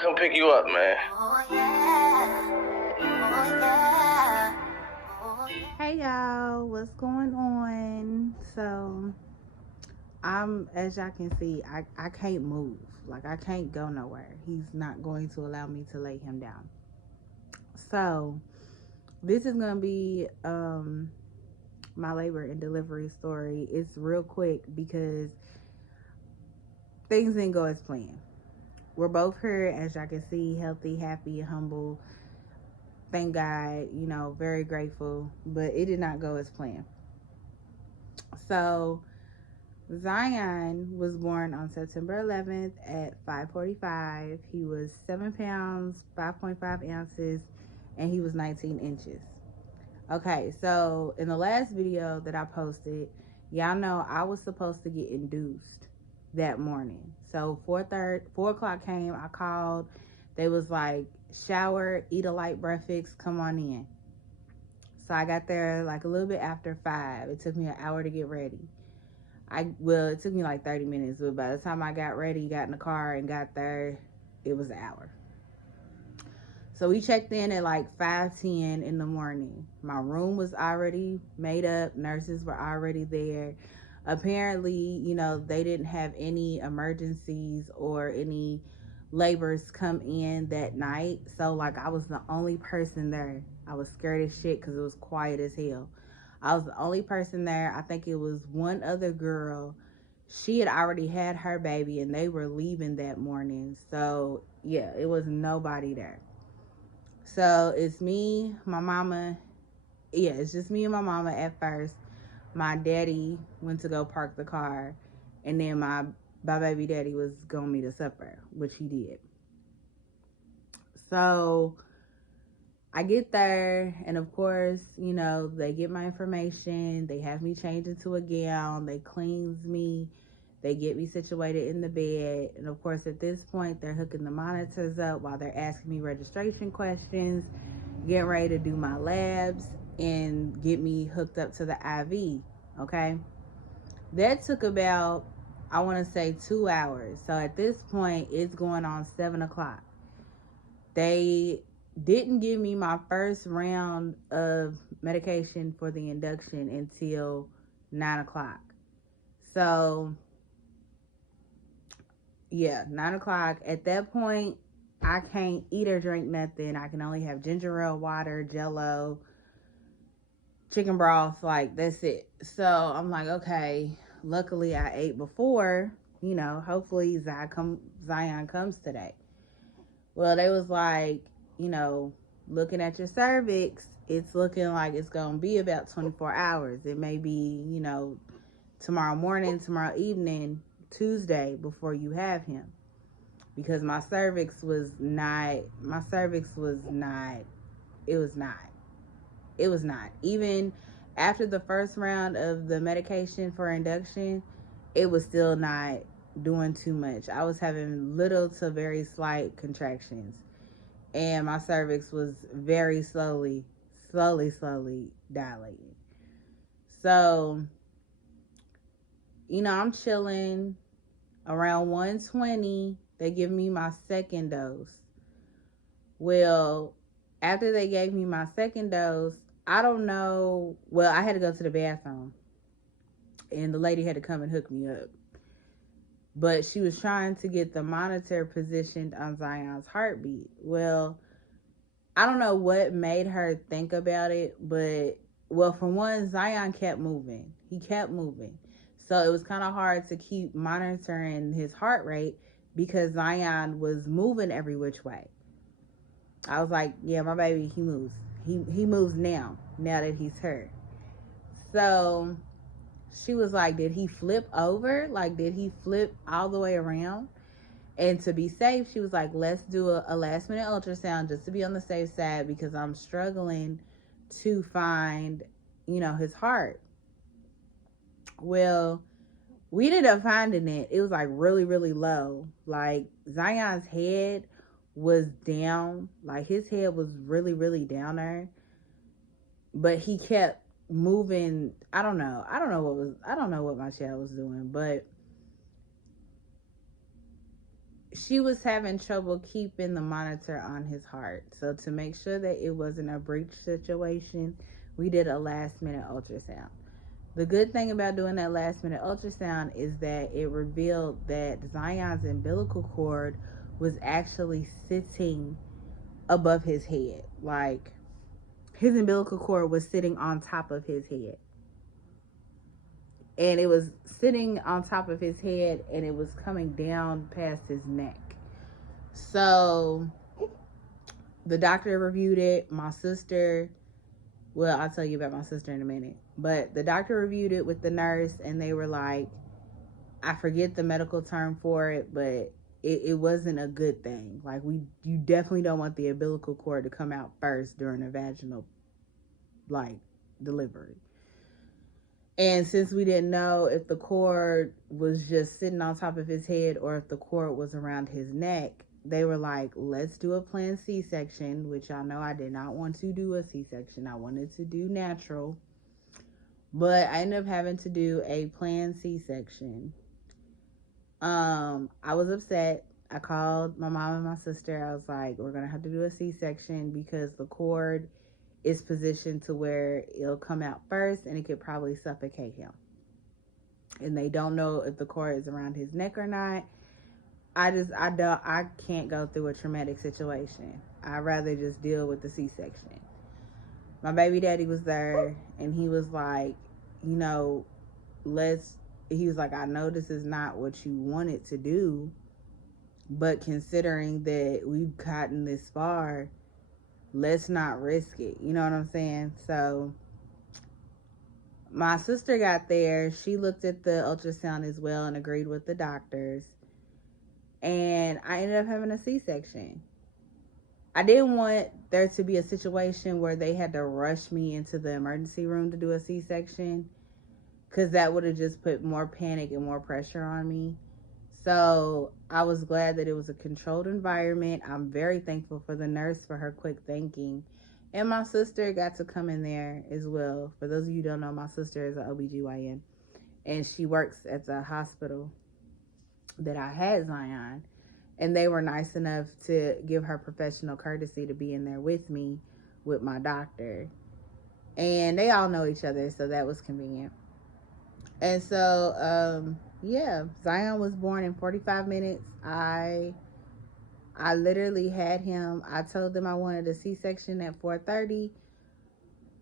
come pick you up, man. Hey y'all, what's going on? So as y'all can see, I can't move. Like, I can't go nowhere. He's not going to allow me to lay him down. So this is gonna be my labor and delivery story. It's real quick because things didn't go as planned. We're both here, as y'all can see, healthy, happy, humble. Thank God, very grateful. But it did not go as planned. So Zion was born on September 11th at 5:45. He was 7 pounds, 5.5 ounces, and he was 19 inches. Okay, so in the last video that I posted, y'all know I was supposed to get induced that morning. So 4 o'clock came, I called. They was like, shower, eat a light breakfast, come on in. So I got there like a little bit after 5. It took me an hour to get ready. It took me like 30 minutes, but by the time I got ready, got in the car and got there, it was an hour. So we checked in at like 5:10 in the morning. My room was already made up. Nurses were already there. Apparently, they didn't have any emergencies or any labors come in that night. So like I was the only person there. I was scared as shit because it was quiet as hell. I was the only person there. I think it was one other girl. She had already had her baby and they were leaving that morning. So yeah, it was nobody there. So it's me, my mama. Yeah, it's just me and my mama at first. My daddy went to go park the car, and then my baby daddy was gonna meet us up there, which he did. So I get there, and of course, they get my information. They have me change into a gown. They cleanse me. They get me situated in the bed. And of course, at this point, they're hooking the monitors up while they're asking me registration questions, getting ready to do my labs, and get me hooked up to the IV. Okay. That took about, I want to say, 2 hours. So at this point, it's going on 7 o'clock. They didn't give me my first round of medication for the induction until 9 o'clock. So yeah, 9 o'clock. At that point, I can't eat or drink nothing. I can only have ginger ale water, Jello, chicken broth. Like, that's it. So I'm like, okay. Luckily, I ate before. Hopefully Zion comes today. Well, they was like, looking at your cervix, it's looking like it's going to be about 24 hours. It may be, tomorrow morning, tomorrow evening, Tuesday before you have him. Because my cervix was not, it was not. Even after the first round of the medication for induction, it was still not doing too much. I was having little to very slight contractions. And my cervix was very slowly dilating. So, I'm chilling around 120. They give me my second dose. Well, after they gave me my second dose, I don't know. Well, I had to go to the bathroom, and the lady had to come and hook me up. But she was trying to get the monitor positioned on Zion's heartbeat. Well, I don't know what made her think about it, but, well, for one, Zion kept moving. He kept moving. So it was kind of hard to keep monitoring his heart rate because Zion was moving every which way. I was like, yeah, my baby, he moves. He moves now that he's hurt. So she was like, did he flip over? Like, did he flip all the way around? And to be safe, she was like, let's do a last minute ultrasound just to be on the safe side because I'm struggling to find, his heart. Well, we ended up finding it. It was like really, really low. Like, Zion's head was down. Like, his head was really, really down there. But he kept moving. I don't know what my child was doing, but she was having trouble keeping the monitor on his heart. So to make sure that it wasn't a breech situation, we did a last minute ultrasound. The good thing about doing that last minute ultrasound is that it revealed that Zion's umbilical cord was actually sitting above his head. Like, his umbilical cord was sitting on top of his head. And it was sitting on top of his head, and it was coming down past his neck. So the doctor reviewed it. My sister, well, I'll tell you about my sister in a minute. But the doctor reviewed it with the nurse, and they were like, I forget the medical term for it, but it wasn't a good thing. Like, you definitely don't want the umbilical cord to come out first during a vaginal, like, delivery. And since we didn't know if the cord was just sitting on top of his head or if the cord was around his neck, they were like, let's do a planned C-section, which y'all know I did not want to do a C-section. I wanted to do natural. But I ended up having to do a planned C-section. I was upset. I called my mom and my sister. I was like, we're going to have to do a C-section because the cord is positioned to where it'll come out first and it could probably suffocate him. And they don't know if the cord is around his neck or not. I can't go through a traumatic situation. I'd rather just deal with the C-section. My baby daddy was there, and he was like, he was like, I know this is not what you wanted to do, but considering that we've gotten this far, let's not risk it. You know what I'm saying? So my sister got there. She looked at the ultrasound as well and agreed with the doctors. And I ended up having a C-section. I didn't want there to be a situation where they had to rush me into the emergency room to do a C-section, because that would have just put more panic and more pressure on me. So I was glad that it was a controlled environment. I'm very thankful for the nurse for her quick thinking. And my sister got to come in there as well. For those of you who don't know, my sister is an OBGYN. And she works at the hospital that I had Zion. And they were nice enough to give her professional courtesy to be in there with me, with my doctor. And they all know each other, so that was convenient. And so, yeah, Zion was born in 45 minutes. I literally had him. I told them I wanted a C-section at 4:30.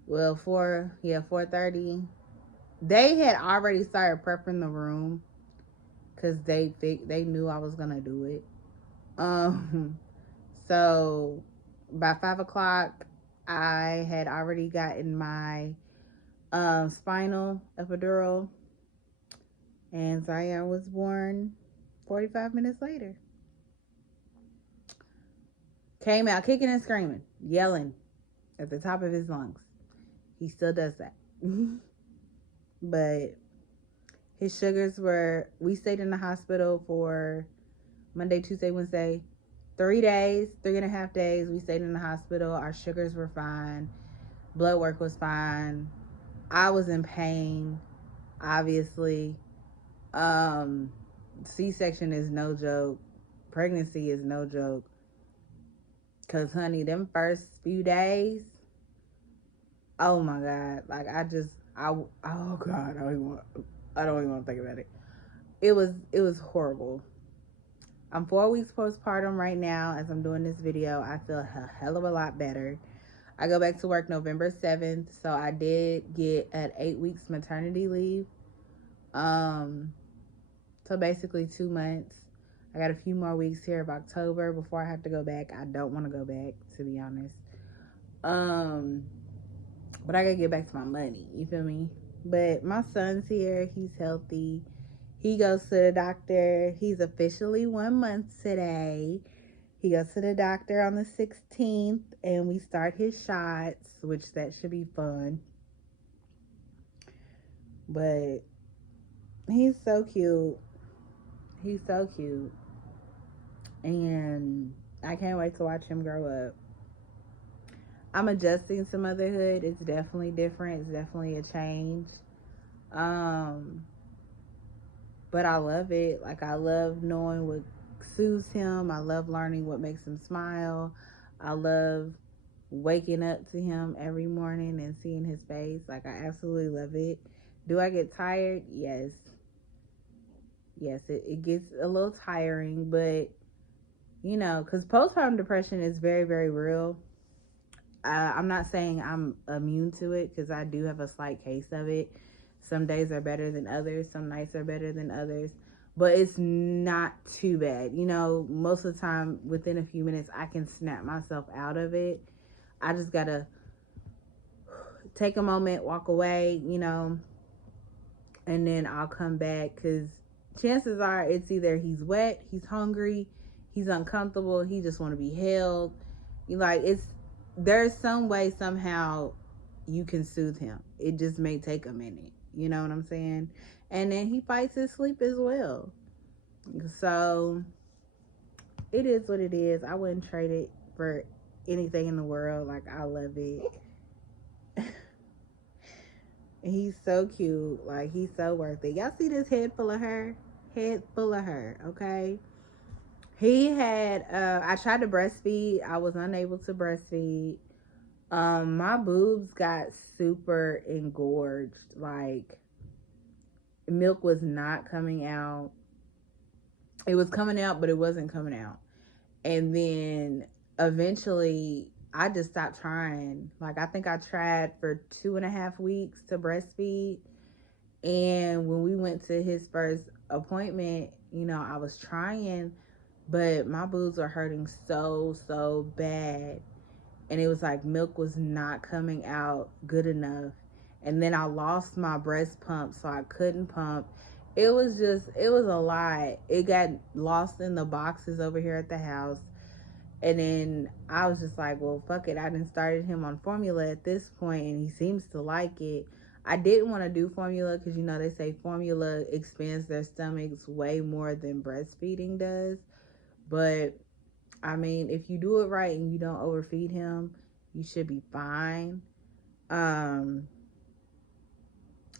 Well, 4:30. They had already started prepping the room because they knew I was gonna do it. So by 5 o'clock, I had already gotten my spinal epidural, and Zion was born 45 minutes later. Came out kicking and screaming, yelling at the top of his lungs. He still does that. But his sugars we stayed in the hospital for Monday, Tuesday, Wednesday, 3.5 days. We stayed in the hospital. Our sugars were fine. Blood work was fine. I was in pain, obviously. C-section is no joke. Pregnancy is no joke. Cause honey, them first few days, oh my God. Like oh God, I don't even want to think about it. It was horrible. I'm 4 weeks postpartum right now as I'm doing this video. I feel a hell of a lot better. I go back to work November 7th, so I did get an 8 weeks maternity leave. So basically 2 months. I got a few more weeks here of October before I have to go back. I don't want to go back, to be honest. But I gotta get back to my money, you feel me? But my son's here, he's healthy. He goes to the doctor. He's officially 1 month today. He goes to the doctor on the 16th, and we start his shots, which that should be fun. But he's so cute. He's so cute. And I can't wait to watch him grow up. I'm adjusting to motherhood. It's definitely different. It's definitely a change. But I love it. Like, I love knowing what soothes him. I love learning what makes him smile. I love waking up to him every morning and seeing his face. Like, I absolutely love it. Do I get tired? Yes. Yes, it gets a little tiring, but you know, because postpartum depression is very, very real. I'm not saying I'm immune to it, because I do have a slight case of it. Some days are better than others, some nights are better than others, but it's not too bad. You know, most of the time, within a few minutes, I can snap myself out of it. I just gotta take a moment, walk away, you know, and then I'll come back, because chances are it's either he's wet, he's hungry, he's uncomfortable, he just want to be held. Like, there's some way, somehow, you can soothe him. It just may take a minute. You know what I'm saying? And then he fights his sleep as well. So it is what it is. I wouldn't trade it for anything in the world. Like, I love it. He's so cute. Like, he's so worth it. Y'all see this head full of her? Head full of her, okay? He had, I tried to breastfeed. I was unable to breastfeed. My boobs got super engorged. Like, milk was not coming out. It was coming out, but it wasn't coming out. And then eventually I just stopped trying. Like, I think I tried for 2.5 weeks to breastfeed. And when we went to his first appointment, you know, I was trying, but my boobs were hurting so bad. And it was like milk was not coming out good enough. And then I lost my breast pump, so I couldn't pump. It was a lot. It got lost in the boxes over here at the house. And then I was just like, well, fuck it. I done started him on formula at this point, and he seems to like it. I didn't want to do formula because, you know, they say formula expands their stomachs way more than breastfeeding does. But, I mean, if you do it right and you don't overfeed him, you should be fine. I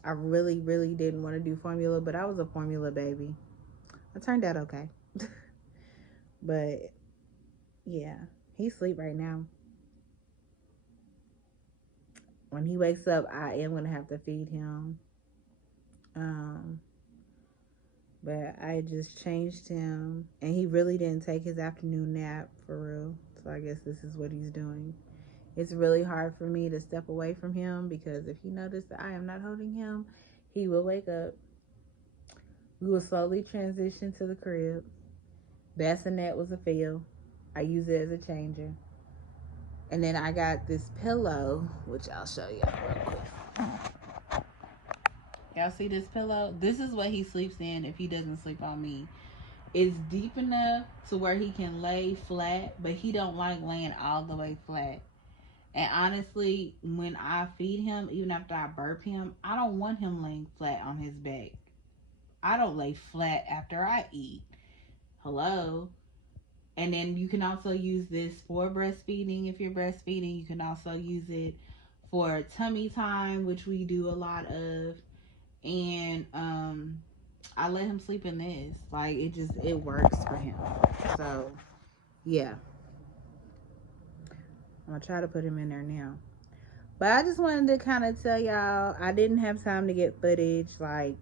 really didn't want to do formula, but I was a formula baby. I turned out okay. But, yeah, he's asleep right now. When he wakes up, I am going to have to feed him. But I just changed him, and he really didn't take his afternoon nap for real. So I guess this is what he's doing. It's really hard for me to step away from him, because if you notice that I am not holding him, he will wake up. We will slowly transition to the crib. Bassinet was a fail. I use it as a changer. And then I got this pillow, which I'll show y'all real quick. Y'all see this pillow? This is what he sleeps in if he doesn't sleep on me. It's deep enough to where he can lay flat, but he don't like laying all the way flat. And honestly, when I feed him, even after I burp him, I don't want him laying flat on his back. I don't lay flat after I eat. Hello? And then you can also use this for breastfeeding if you're breastfeeding. You can also use it for tummy time, which we do a lot of. And I let him sleep in this. Like, it works for him. So, yeah. I'm going to try to put him in there now. But I just wanted to kind of tell y'all, I didn't have time to get footage. Like,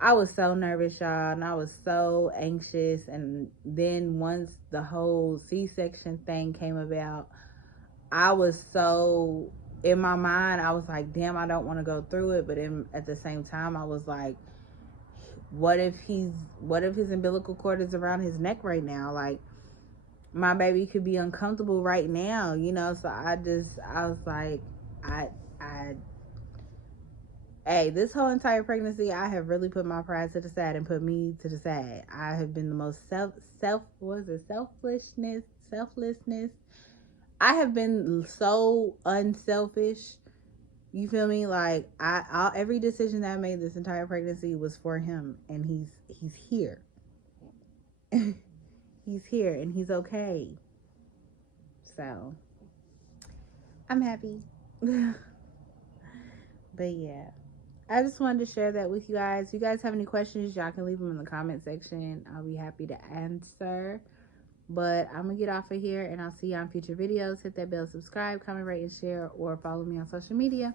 I was so nervous, y'all, and I was so anxious. And then once the whole C-section thing came about, I was so, in my mind, I was like, damn, I don't want to go through it. But at the same time, I was like, what if his umbilical cord is around his neck right now? Like, my baby could be uncomfortable right now, you know? So I was like, hey, this whole entire pregnancy, I have really put my pride to the side and put me to the side. I have been the most selflessness. I have been so unselfish. You feel me? Like, every decision that I made this entire pregnancy was for him, and he's here. He's here, and he's okay. So, I'm happy. But yeah. I just wanted to share that with you guys. If you guys have any questions, y'all can leave them in the comment section. I'll be happy to answer. But I'm going to get off of here, and I'll see you on future videos. Hit that bell, subscribe, comment, rate, and share, or follow me on social media.